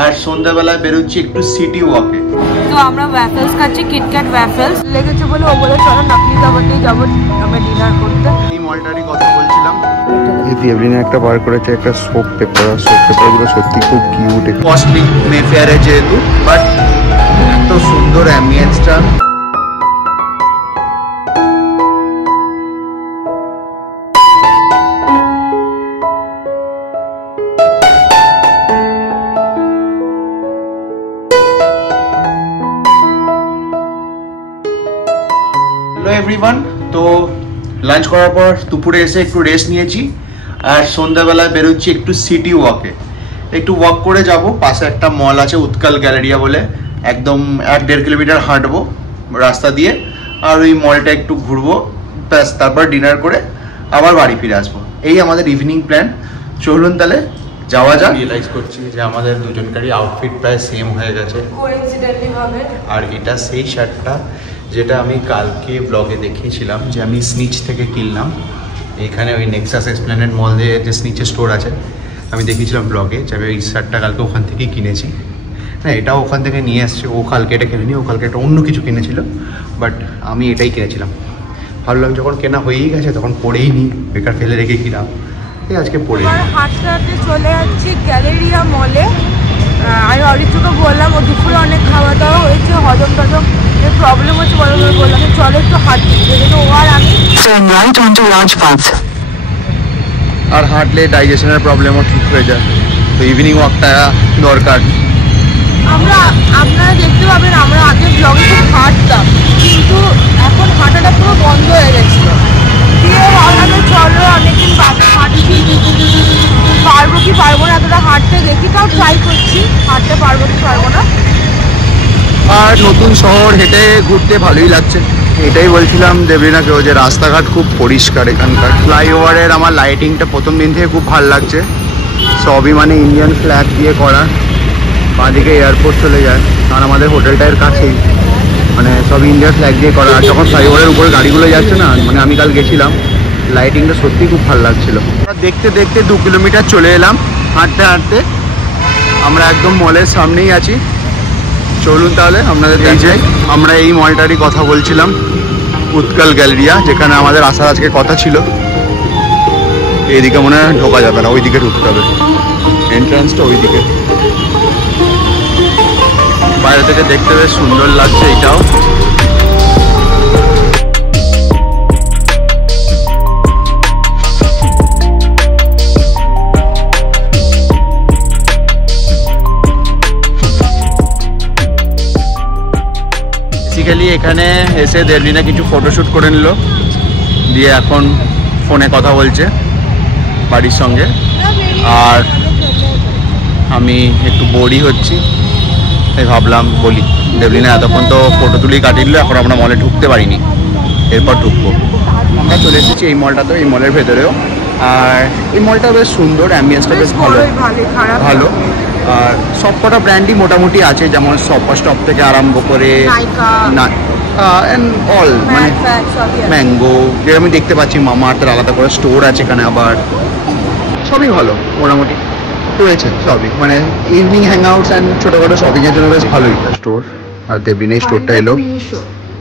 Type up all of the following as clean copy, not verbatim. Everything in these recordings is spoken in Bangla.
আর সন্ধ্যাবেলায় বেরোচ্ছি একটু সিটি ওয়াকে। তো আমরা ওয়াফেলস খাচ্ছি, কিটক্যাট ওয়াফেলস লেগেছে বলে ও বলে চলো নাকলিদাবাদেই যাবো আমরা ডিনার করতে। এই মলটারই কথা বলছিলাম। এই দেবলিনা একটা বার করেছে একটা সোপ পেপারগুলো সত্যি খুব কিউট, কস্টলি মেফেয়ারে যেহেতু, বাট এত সুন্দর অ্যাম্বিয়েন্সটা। হ্যালো এভরিওয়ান, তো লাঞ্চ করার পর দুপুরে এসে একটু রেস্ট নিয়েছি আর সন্ধ্যাবেলায় বেরোচ্ছি একটু সিটি ওয়াকে। একটু ওয়াক করে যাব, পাশে একটা মল আছে উৎকাল গ্যালারিয়া বলে, একদম 1-1.5 কিলোমিটার হাঁটবো রাস্তা দিয়ে আর ওই মলটা একটু ঘুরবো, ব্যাস তারপর ডিনার করে আবার বাড়ি ফিরে আসবো। এই আমাদের ইভিনিং প্ল্যান। চলুন তাহলে যাওয়া যাক। রিয়েলাইজ করছি যে আমাদের দুজনকারই আউটফিট প্রায় সেম হয়ে গেছে, আর এটা সেই শার্টটা যেটা আমি কালকে ব্লগে দেখিয়েছিলাম যে আমি স্নিচ থেকে কিনলাম। এখানে ওই নেক্সাস এক্সপ্লেনেড মল যে স্নিচের স্টোর আছে, আমি দেখিয়েছিলাম ব্লগে যে আমি ওই শার্টটা কালকে ওখান থেকেই কিনেছি। না, এটাও ওখান থেকে নিয়ে আসছে। ও কালকে এটা কিনেনি, ও কালকে একটা অন্য কিছু কিনেছিল, বাট আমি এটাই কিনেছিলাম। ভাবলাম যখন কেনা হয়েই গেছে তখন পরেই নিই, বেকার ফেলে রেখে কিনা, এই আজকে পরে হাঁটতে হাঁটতে চলে যাচ্ছি গ্যালেরিয়া মলে। আমি অরিত্রকে বললাম ও দুপুরে অনেক খাওয়া দাওয়া হয়েছে, হজম টজম প্রবলেম হচ্ছে, বলে বললাম চলো একটু হাঁটতে, যেহেতু ও আর আমি। আর হাঁটলে ডাইজেশনের প্রবলেমও ঠিক হয়ে যায়, তো ইভিনিং ওয়াকটা দরকার। আপনারা দেখতে পাবেন আমরা আগে ব্লগে খুব হাঁটতাম, কিন্তু এখন হাঁটাটা পুরো বন্ধ হয়ে গেছিলো। দিয়ে ভাবলাম চলো অনেকদিন বাদে হাঁটছি, পারবো কি পারবো না এতটা হাঁটতে, দেখি তাও ট্রাই করছি, হাঁটতে পারবো কি পারবো না। আর নতুন শহর হেঁটে ঘুরতে ভালোই লাগছে। এটাই বলছিলাম দেবলিনাকেও যে রাস্তাঘাট খুব পরিষ্কার এখানকার। ফ্লাইওভারের আমার লাইটিংটা প্রথম দিন থেকে খুব ভালো লাগছে, সবই মানে ইন্ডিয়ান ফ্ল্যাগ দিয়ে করা। বাঁদিকে এয়ারপোর্ট চলে যায়, কারণ আমাদের হোটেলটার কাছেই মানে সব ইন্ডিয়ান ফ্ল্যাগ দিয়ে করা। আর যখন ফ্লাইওভারের উপরে গাড়িগুলো যাচ্ছে না, মানে আমি কাল গেছিলাম, লাইটিংটা সত্যিই খুব ভালো লাগছিল। দেখতে দেখতে 2 কিলোমিটার চলে এলাম হাঁটতে হাঁটতে। আমরা একদম মলের সামনেই আছি। চলুন তাহলে আপনাদের দেখাই। আমরা এই মলটারই কথা বলছিলাম, উৎকাল গ্যালারিয়া, যেখানে আমাদের আসার আজকে কথা ছিল। এইদিকে মনে হয় ঢোকা যাবে না, ওইদিকে ঢুকতে হবে, এন্ট্রান্সটা ওইদিকে। বাইরে থেকে দেখতে বেশ সুন্দর লাগছে এটাও। বেসিক্যালি এখানে এসে দেবলিনা কিছু ফটোশ্যুট করে নিল, দিয়ে এখন ফোনে কথা বলছে বাড়ির সঙ্গে। আর আমি একটু বোরই হচ্ছি, তাই ভাবলাম বলি। দেবলিনা এতক্ষণ তো ফটো তুলেই কাটিয়ে দিল, এখন আমরা মলে ঢুকতে পারিনি, এরপর ঢুকবো। আমরা চলে এসেছি এই মলটাতেও, এই মলের ভেতরেও। আর এই মলটা বেশ সুন্দর, অ্যাম্বিয়েন্সটা বেশ ভালো। আর সব কটা ব্র্যান্ডই মোটামুটি আছে, যেমন শপার স্টপ থেকে আরম্ভ করে অল মানে ম্যাঙ্গো, যেটা আমি দেখতে পাচ্ছি মামাআর্থের আলাদা করে স্টোর আছে এখানে, আবার সবই ভালো মোটামুটি রয়েছে সবই, মানে ইভিনিং হ্যাং আউটস অ্যান্ড ছোটোখাটো শপিংয়ের জন্য বেশ ভালোই স্টোর। আর দেবলিনা এই স্টোরটা এলো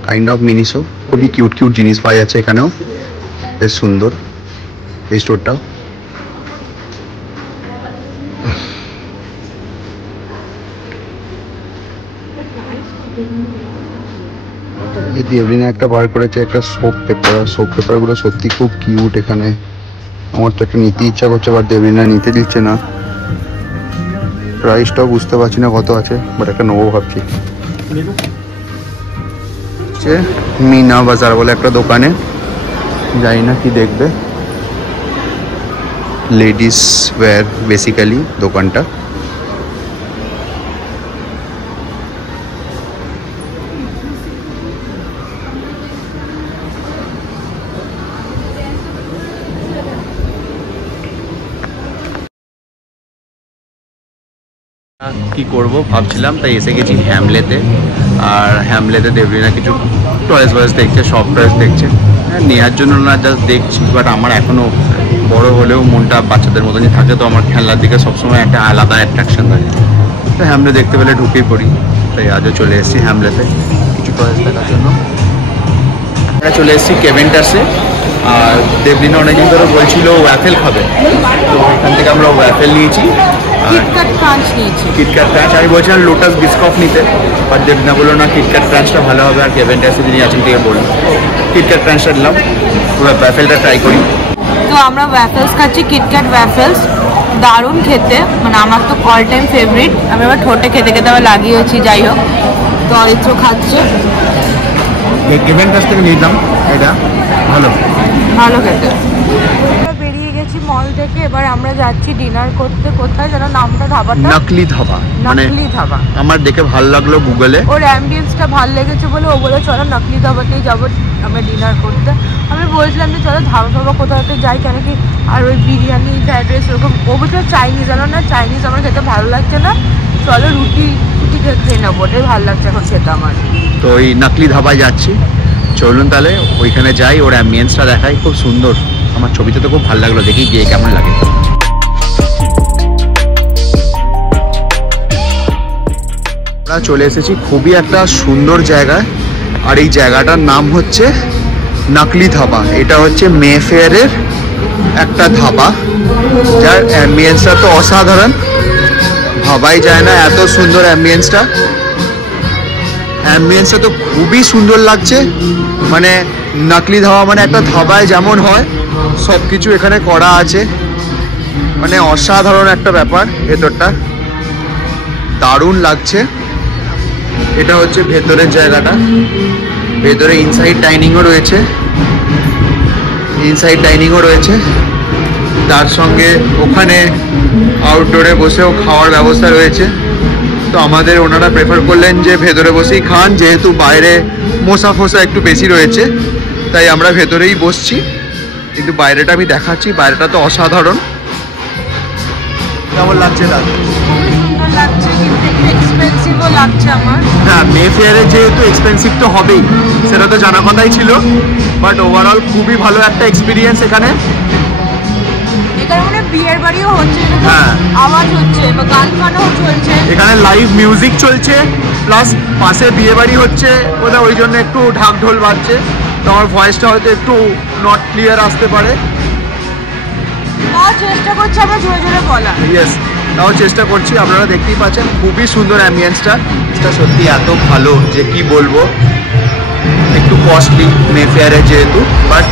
কাইন্ড অফ মিনিশো, খুবই কিউট কিউট জিনিস পাওয়া যাচ্ছে এখানেও, বেশ সুন্দর এই স্টোরটাও। এই দেবলিনা একটা বার করেছে একটা সোপ পেপারগুলো সত্যি খুব কিউট। এখানে আমার তো একটা নিতে ইচ্ছা করছে, বাট দেবলিনা নিতে দিচ্ছে না। প্রাইসটাও বুঝতে পারছি না কত আছে, বাট একটা নেবো ভাবছি। মিনা বাজার বলে একটা দোকানে, জানি না কি দেখবে, লেডিস ওয়্যার বেসিক্যালি দোকানটা। কি করব ভাবছিলাম, তাই এসে গেছি হ্যামলেতে। আর হ্যামলেতে দেবলিনা কিছু টয়েস ওয়েস দেখছে, সব টয়েস দেখছে, নেওয়ার জন্য না জাস্ট দেখছি। বাট আমার এখনও বড় হলেও মনটা বাচ্চাদের মতনই থাকে, তো আমার খেলনার দিকে সবসময় একটা আলাদা অ্যাট্রাকশন থাকে। তো হ্যামলে দেখতে পেলে ঢুকেই পড়ি, তাই আজও চলে এসেছি হ্যামলেতে কিছু টয়েস দেখার জন্য। আমরা চলে এসেছি কেভেন্টাসে, আর দেবলিনা অনেকদিন ধরে বলছিল ওয়াফেল খাবে, তো এখান থেকে আমরা ওয়াফেল নিয়েছি, কিটক্যাট ক্রাঞ্চ নিয়েছি। কিটক্যাট ক্রাঞ্চ। আমি বলছিলাম লোটাস বিস্কফ নিতে, আর দেবলিনা বললো না কিটক্যাট ক্রাঞ্চটা ভালো হবে, আর কেভেন্টাসে যিনি আছেন থেকে বললো কিটক্যাট ক্রাঞ্চটা নিলাম, ওয়াফেলটা ট্রাই করি। তো আমরা ওয়াফেলস খাচ্ছি, কিটক্যাট ওয়াফেলস, দারুণ খেতে, মানে আমার তো অল টাইম ফেভারিট। আমি আবার ঠোঁটে খেতে খেতে আবার লাগিয়েছি, যাই হোক। তো অরিত্র খাচ্ছে, কেভেন্টাস থেকে নিলাম, এটা ভালো ভালো খেতে। আমরা বেরিয়ে গেছি মল থেকে, এবার আমরা যাচ্ছি ডিনার করতে। কোথায় যেন নামটা ধাবাটা? নকলি ধাবা। মানে নকলি ধাবা আমার দেখে ভালো লাগলো গুগলে, ওর অ্যাম্বিয়েন্সটা ভালো লেগেছে বলে ও বলে চলো নকলি ধাবাতেই যাবো আমরা ডিনার করতে। আমি বলছিলাম যে চলো ধাবা ফাবা কোথাও একটা যাই, কেন কি আর ওই বিরিয়ানি ফ্রাইড রাইস ওরকম, ও বলছিল চাইনিজ, আনো না চাইনিজ আমার খেতে ভালো লাগছে না, চলো রুটি খেয়ে নেবো, ওটাই ভালো লাগছে এখন খেতে আমার। তো ওই নকলি ধাবায় যাচ্ছি, চলুন তাহলে ওইখানে যাই, ওর অ্যাম্বিয়েন্সটা দেখাই, খুব সুন্দর। আমার ছবিতে তো খুব ভালো লাগলো, দেখি গিয়ে কেমন লাগে। আমরা চলে এসেছি খুবই একটা সুন্দর জায়গায়, আর এই জায়গাটার নাম হচ্ছে নকলি ধাবা। এটা হচ্ছে মেফেয়ারের একটা ধাবা, যার অ্যাম্বিয়েন্সটা তো অসাধারণ, ভাবাই যায় না এত সুন্দর অ্যাম্বিয়েন্সটা। অ্যাম্বিয়েন্সটা তো খুবই সুন্দর লাগছে, মানে নকলি ধাবা মানে একটা ধাবায় যেমন হয় সব কিছু এখানে করা আছে, মানে অসাধারণ একটা ব্যাপার। ভেতরটা দারুণ লাগছে। এটা হচ্ছে ভেতরের জায়গাটা, ভেতরে ইনসাইড ডাইনিংও রয়েছে, তার সঙ্গে ওখানে আউটডোরে বসেও খাওয়ার ব্যবস্থা রয়েছে। তো আমাদের ওনারা প্রেফার করলেন যে ভেতরে বসেই খান, যেহেতু বাইরে মশা ফোসা একটু বেশি রয়েছে, তাই আমরা ভেতরেই বসছি। কিন্তু বাইরেটা আমি দেখাচ্ছি, বাইরেটা তো অসাধারণ। কেমন লাগছে দাদা? খুবই সুন্দর লাগছে, কিন্তু একটু এক্সপেন্সিভও লাগছে আমার। হ্যাঁ, মেফেয়ারে যেহেতু এক্সপেন্সিভ তো হবেই, সেটা তো জানা কথাই ছিল, বাট ওভারঅল খুবই ভালো একটা এক্সপিরিয়েন্স এখানে। এখানে মানে বিয়ের বাড়িও হচ্ছে, হ্যাঁ, আওয়াজ হচ্ছে বা গান গানও চলছে, এখানে লাইভ মিউজিক চলছে, প্লাস পাশে বিয়ে বাড়ি হচ্ছে, ওই জন্য একটু ঢাক ঢোল বাজছে, তো আমার ভয়েসটা হয়তো একটু নট ক্লিয়ার আসতে পারে। চেষ্টা করছি আমরা জোরে জোরে বলা। ইয়েস, তাও চেষ্টা করছি। আপনারা দেখতেই পাচ্ছেন খুবই সুন্দর অ্যাম্বিয়েন্সটা, এটা সত্যি এত ভালো যে কি বলবো। একটু কস্টলি মেফেয়ারে যেহেতু, বাট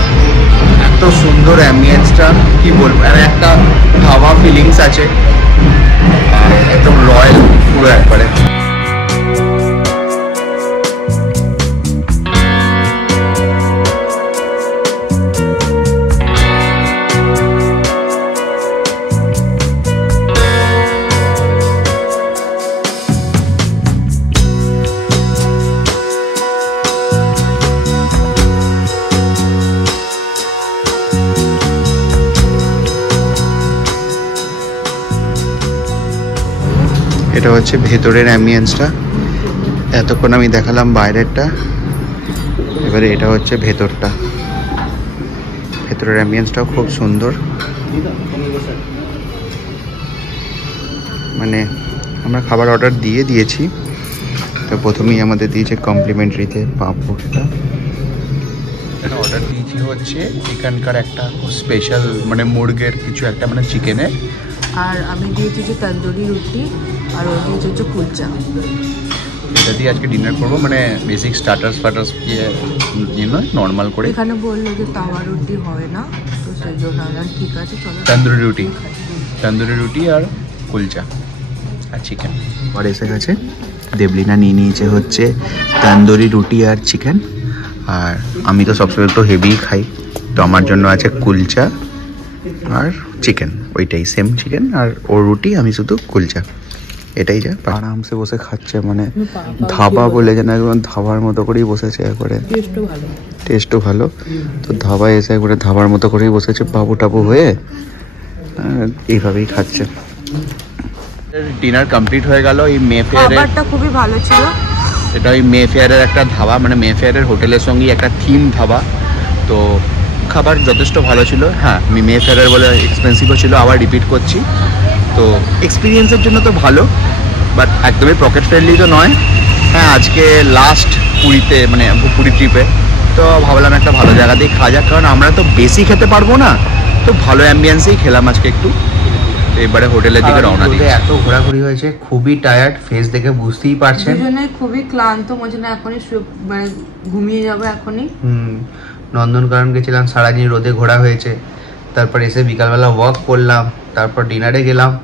এত সুন্দর অ্যাম্বিয়েন্সটা কি বলবো, আর একটা ধাবা ফিলিংস আছে, আর একদম রয়্যাল পুরো একবারে। এটা হচ্ছে ভেতরের অ্যাম্বিয়েন্সটা, এতক্ষণ আমি দেখালাম বাইরেরটা, এবারে এটা হচ্ছে ভেতরটা। ভেতরের অ্যাম্বিয়েন্সটাও খুব সুন্দর, মানে আমরা খাবার অর্ডার দিয়েছি, তো প্রথমেই আমাদের দিয়েছে কমপ্লিমেন্টারিতে পাঁপড়টা। এখানে অর্ডার দিয়েছি হচ্ছে এখানকার একটা স্পেশাল মানে মুরগের কিছু একটা মানে চিকেনের, আর আমি দিয়েছি যে তন্দুরি রুটি, আর ও দিয়েছে হচ্ছে কুলচা। এটা দিয়ে আজকে ডিনার করবো, মানে বেসিক স্টার্টার্স দিয়ে নয়, নর্মাল করে। এখানে বললো যে তাওয়া রুটি হয় না, তো সেই জন্য আমরা ঠিক আছে চলো তন্দুরি রুটি আর কুলচা আর চিকেন। আর এসে গেছে, দেবলিনা নিয়ে নিয়েছে হচ্ছে তন্দুরি রুটি আর চিকেন, আর আমি তো সবসময় একটু হেভি খাই, তো আমার জন্য আছে কুলচা আর চিকেন, ওইটাই সেম চিকেন, আর ওর রুটি, আমি শুধু কুলচা। এটাই যা আরামসে বসে খাচ্ছে, মানে ধাবা বলে যেন একদম ধাবার মতো করেই বসেছে একবারে, টেস্টও ভালো। তো ধাবায় এসে একবারে ধাবার মতো করেই বসেছে, বাবু টাবু হয়ে এইভাবেই খাচ্ছে। ডিনার কমপ্লিট হয়ে গেল। এই খাবারটা খুবই ভালো ছিল। এটা ওই মেফেয়ারের একটা ধাবা, মানে মেফেয়ারের হোটেলের সঙ্গেই একটা থিম ধাবা, তো খাবার যথেষ্ট ভালো ছিল। হ্যাঁ, আমি মেফেয়ারের বলে এক্সপেন্সিভও ছিল, আবার রিপিট করছি, তো এক্সপিরিয়েন্সের জন্য তো ভালো, বাট একদমই পকেট ফ্রেন্ডলি তো নয়। হ্যাঁ, আজকে লাস্ট পুরীতে মানে পুরী ট্রিপে, তো ভাবলাম একটা ভালো জায়গাতেই খাওয়া যাক, কারণ আমরা তো বেশি খেতে পারবো না, তো ভালো অ্যাম্বিয়েন্সেই খেলাম আজকে একটু। এবারে হোটেলের দিকে রওনা দিই। এত ঘোরাঘুরি হয়েছে, খুবই টায়ার্ড, ফেস দেখে বুঝতেই পারছেন। দুজনে খুবই ক্লান্ত, মনে হয় এখনই মানে ঘুমিয়ে যাবো এখনই। নন্দনকানন গেছিলাম, সারাদিন রোদে ঘোরা হয়েছে, তারপর এসে বিকালবেলা ওয়াক করলাম, তারপর ডিনারে গেলাম।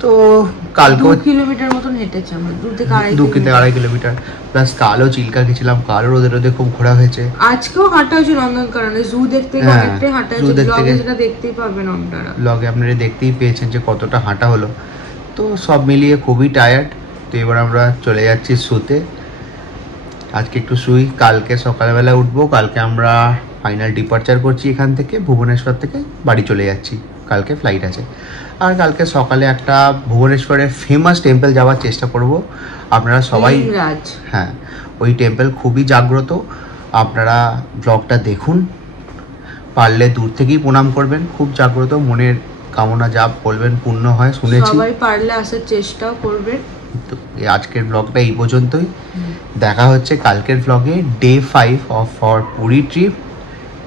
তো কালকে 2 কিলোমিটার মতন হেঁটেছি আমরা, 2 থেকে 2.5 কিলোমিটার, প্লাস কালও চিল্কা গেছিলাম, কালও রোদে রোদে খুব ঘোরা হয়েছে। আজকেও হাঁটা হয়েছে নন্দনকাননে, জু দেখতে গিয়ে হ্যাঁ, অনেকটাই হাঁটা zoo হয়েছে, দেখতে ব্লগে গিয়ে- যেটা দেখতেই পাবেন আপনারা। ব্লগে আপনারা দেখতেই পেয়েছেন যে কতটা হাঁটা হলো। তো সব মিলিয়ে খুবই টায়ার্ড। তো এবার আমরা চলে যাচ্ছি শুতে। আজকে একটু শুই, কালকে সকালবেলা উঠবো। কালকে আমরা ফাইনাল ডিপার্চার করছি এখান থেকে, ভুবনেশ্বর থেকে বাড়ি চলে যাচ্ছি, কালকে ফ্লাইট আছে। আর কালকে সকালে একটা ভুবনেশ্বরের ফেমাস টেম্পল যাওয়ার চেষ্টা করব। আপনারা সবাই, লিঙ্গরাজ। হ্যাঁ, ওই টেম্পল খুবই জাগ্রত, আপনারা ব্লগটা দেখুন, পারলে দূর থেকেই প্রণাম করবেন, খুব জাগ্রত, মনের কামনা যা বলবেন পূর্ণ হয় শুনেছি। সবাই পারলে আসার চেষ্টাও করবে। তো আজকের ব্লগটা এই পর্যন্তই, দেখা হচ্ছে কালকের ব্লগে, day 5 of our Puri trip.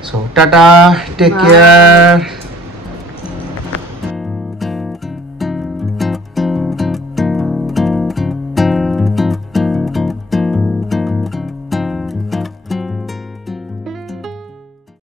So tata, take Bye. Care.